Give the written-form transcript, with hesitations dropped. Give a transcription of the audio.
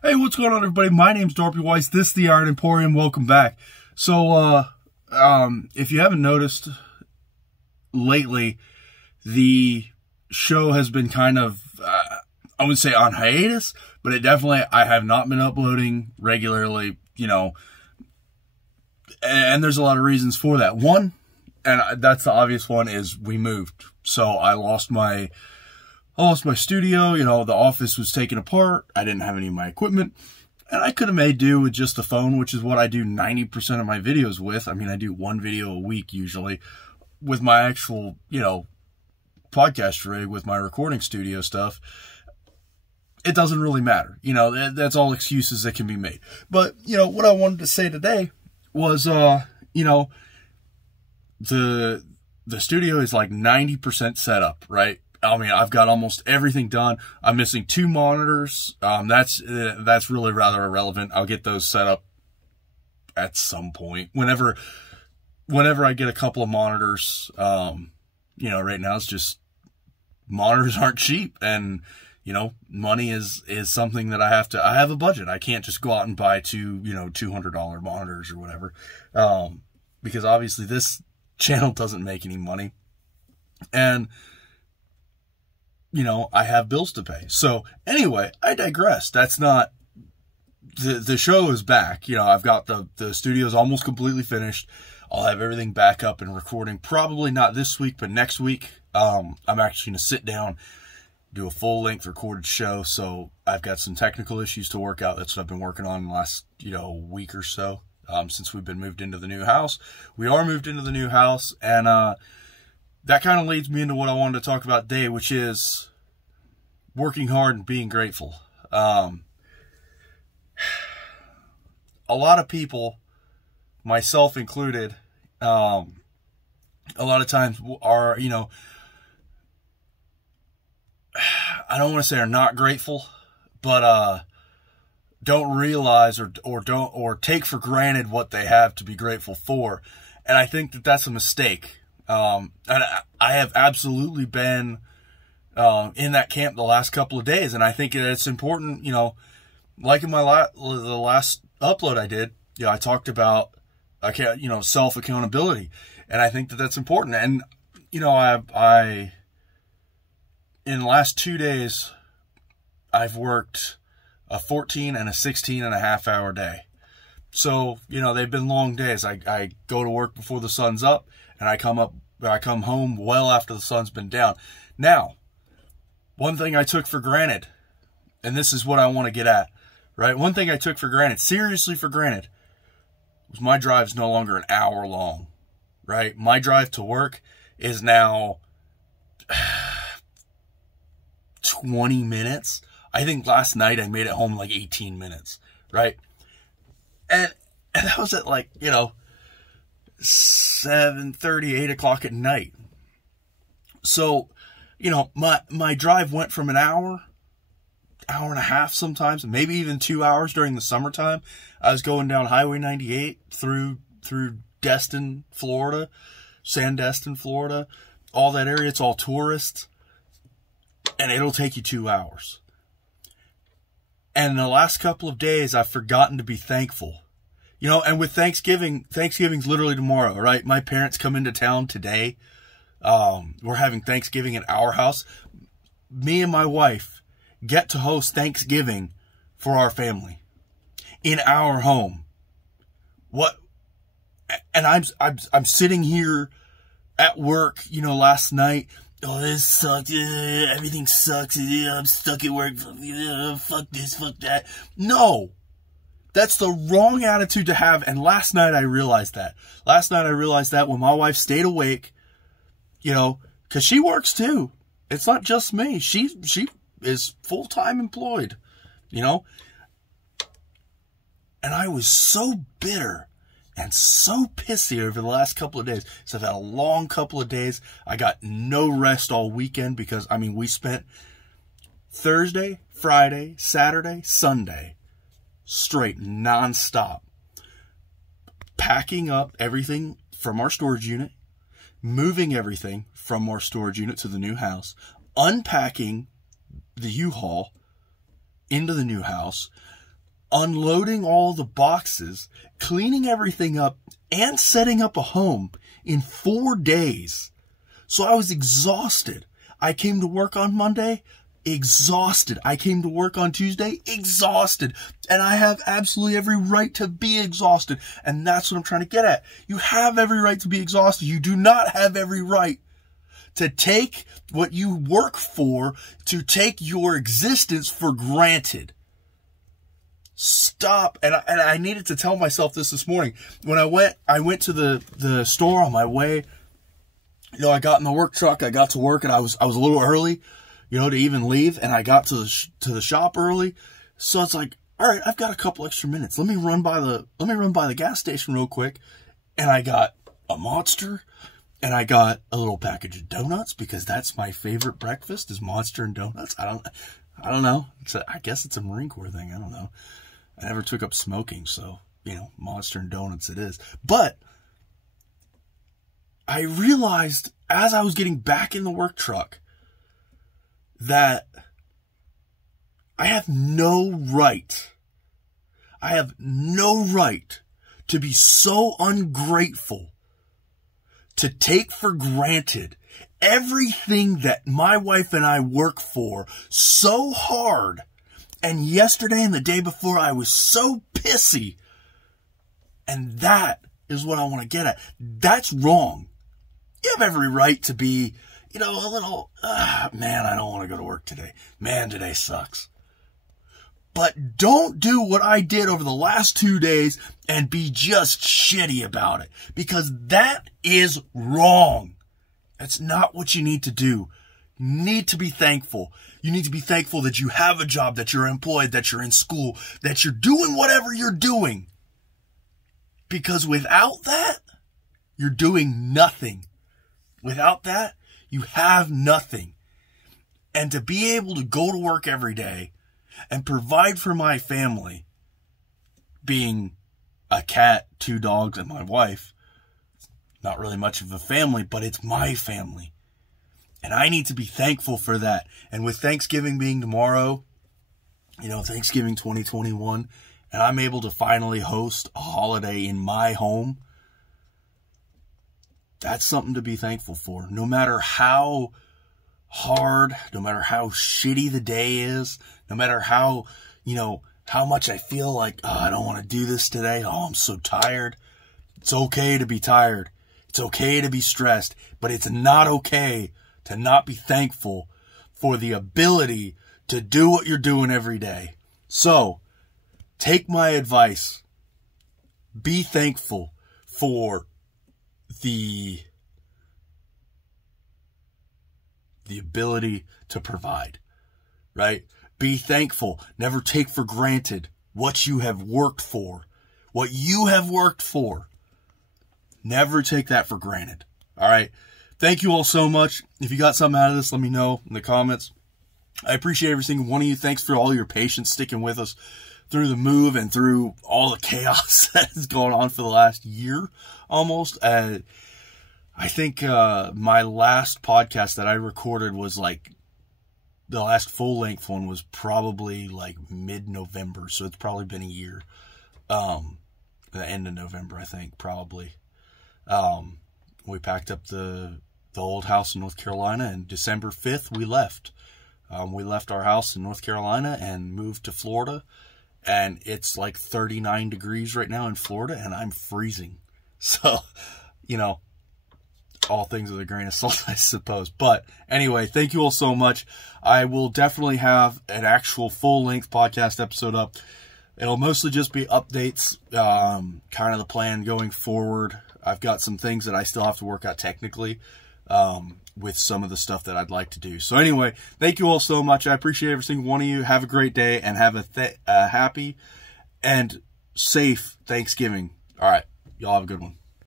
Hey, what's going on, everybody? My name's Darby Weiss. This is the Iron Emporium. Welcome back. So, if you haven't noticed, lately, the show has been kind of, I wouldn't say on hiatus, but I have not been uploading regularly, and there's a lot of reasons for that. One, and that's the obvious one, is we moved. So I lost my studio. The office was taken apart. I didn't have any of my equipment, and I could have made do with just the phone, which is what I do 90% of my videos with. I mean, I do one video a week usually with my actual, podcast rig with my recording studio stuff. It doesn't really matter. That's all excuses that can be made. But, what I wanted to say today was, the studio is like 90% set up, right? I mean, I've got almost everything done. I'm missing 2 monitors. That's really rather irrelevant. I'll get those set up at some point. Whenever I get a couple of monitors, right now it's just monitors aren't cheap, and money is something that I have a budget. I can't just go out and buy two $200 monitors or whatever, because obviously this channel doesn't make any money, and I have bills to pay. So anyway, I digress. That's not, the show is back. I've got the studio's almost completely finished. I'll have everything back up and recording, probably not this week, but next week. I'm actually going to sit down, do a full-length recorded show. So I've got some technical issues to work out. That's what I've been working on the last, week or so, since we've been moved into the new house. We are moved into the new house, and that kind of leads me into what I wanted to talk about today, which is working hard and being grateful. A lot of people, myself included, a lot of times are, I don't want to say are not grateful, but don't realize or take for granted what they have to be grateful for. And I think that that's a mistake. And I have absolutely been in that camp the last couple of days, and I think it's important, like in the last upload I did, I talked about, self-accountability, and I think that that's important. And, I in the last 2 days, I've worked a 14 and a 16 and a half hour day. So, they've been long days. I go to work before the sun's up, and I come home well after the sun's been down. Now, one thing I took for granted, and this is what I want to get at, right? One thing I took for granted, seriously for granted, was my drive is no longer an hour long, right? My drive to work is now 20 minutes. I think last night I made it home in like 18 minutes, right? And that was at 7:30, 8 o'clock at night. So, my drive went from an hour and a half sometimes, maybe even 2 hours during the summertime. I was going down Highway 98 through Destin, Florida, Sandestin, Florida, all that area. It's all tourists, and it'll take you 2 hours. And the last couple of days, I've forgotten to be thankful. And with Thanksgiving's literally tomorrow, right? My parents come into town today. We're having Thanksgiving at our house. Me and my wife get to host Thanksgiving for our family in our home. And I'm sitting here at work, last night. Oh, this sucks. Everything sucks. I'm stuck at work. Fuck this, fuck that. No. That's the wrong attitude to have. And last night I realized that. Last night I realized that when my wife stayed awake, because she works too. It's not just me. She is full-time employed, And I was so bitter and so pissy over the last couple of days. So I've had a long couple of days. I got no rest all weekend because, we spent Thursday, Friday, Saturday, Sunday, straight, nonstop, packing up everything from our storage unit, moving everything from our storage unit to the new house, unpacking the U-Haul into the new house, unloading all the boxes, cleaning everything up, and setting up a home in 4 days. So I was exhausted. I came to work on Monday, exhausted. I came to work on Tuesday, exhausted. And I have absolutely every right to be exhausted. And that's what I'm trying to get at. You have every right to be exhausted. You do not have every right to take what you work for, to take your existence for granted. Stop. And I needed to tell myself this morning. When I went to the store on my way. You know, I got in the work truck, I got to work, and I was a little early, you know, to even leave, and I got to the shop early. So it's like, all right, I've got a couple extra minutes. Let me run by the gas station real quick. And I got a Monster, and I got a little package of donuts, because that's my favorite breakfast, is Monster and donuts. I don't know. I guess it's a Marine Corps thing. I don't know. I never took up smoking, so, you know, Monster and donuts it is. But I realized as I was getting back in the work truck that I have no right to be so ungrateful, to take for granted everything that my wife and I work for so hard. And yesterday and the day before, I was so pissy. And that is what I want to get at. That's wrong. You have every right to be, you know, a little, man, I don't want to go to work today. Man, today sucks. But don't do what I did over the last 2 days and be just shitty about it. Because that is wrong. That's not what you need to do. You need to be thankful. You need to be thankful that you have a job, that you're employed, that you're in school, that you're doing whatever you're doing. Because without that, you're doing nothing. Without that, you have nothing. And to be able to go to work every day and provide for my family, being a cat, 2 dogs, and my wife, not really much of a family, but it's my family. And I need to be thankful for that. And with Thanksgiving being tomorrow, you know, Thanksgiving 2021, and I'm able to finally host a holiday in my home, that's something to be thankful for. No matter how hard, no matter how shitty the day is, no matter how, you know, how much I feel like, oh, I don't want to do this today. Oh, I'm so tired. It's okay to be tired. It's okay to be stressed, but it's not okay to not be thankful for the ability to do what you're doing every day. So, take my advice. Be thankful for the ability to provide, right? Be thankful. Never take for granted what you have worked for. What you have worked for. Never take that for granted. All right. Thank you all so much. If you got something out of this, let me know in the comments. I appreciate every single one of you. Thanks for all your patience sticking with us through the move and through all the chaos that has gone on for the last year almost. I think my last podcast that I recorded was like, the last full-length one was probably like mid-November, so it's probably been a year. The end of November, I think, probably. We packed up the old house in North Carolina, and December 5th, we left. We left our house in North Carolina and moved to Florida, and it's like 39 degrees right now in Florida, and I'm freezing. So, you know, all things with a grain of salt, I suppose. But anyway, thank you all so much. I will definitely have an actual full-length podcast episode up. It'll mostly just be updates, kind of the plan going forward. I've got some things that I still have to work out technically with some of the stuff that I'd like to do. So anyway, thank you all so much. I appreciate every single one of you. Have a great day and have a happy and safe Thanksgiving. All right. Y'all have a good one.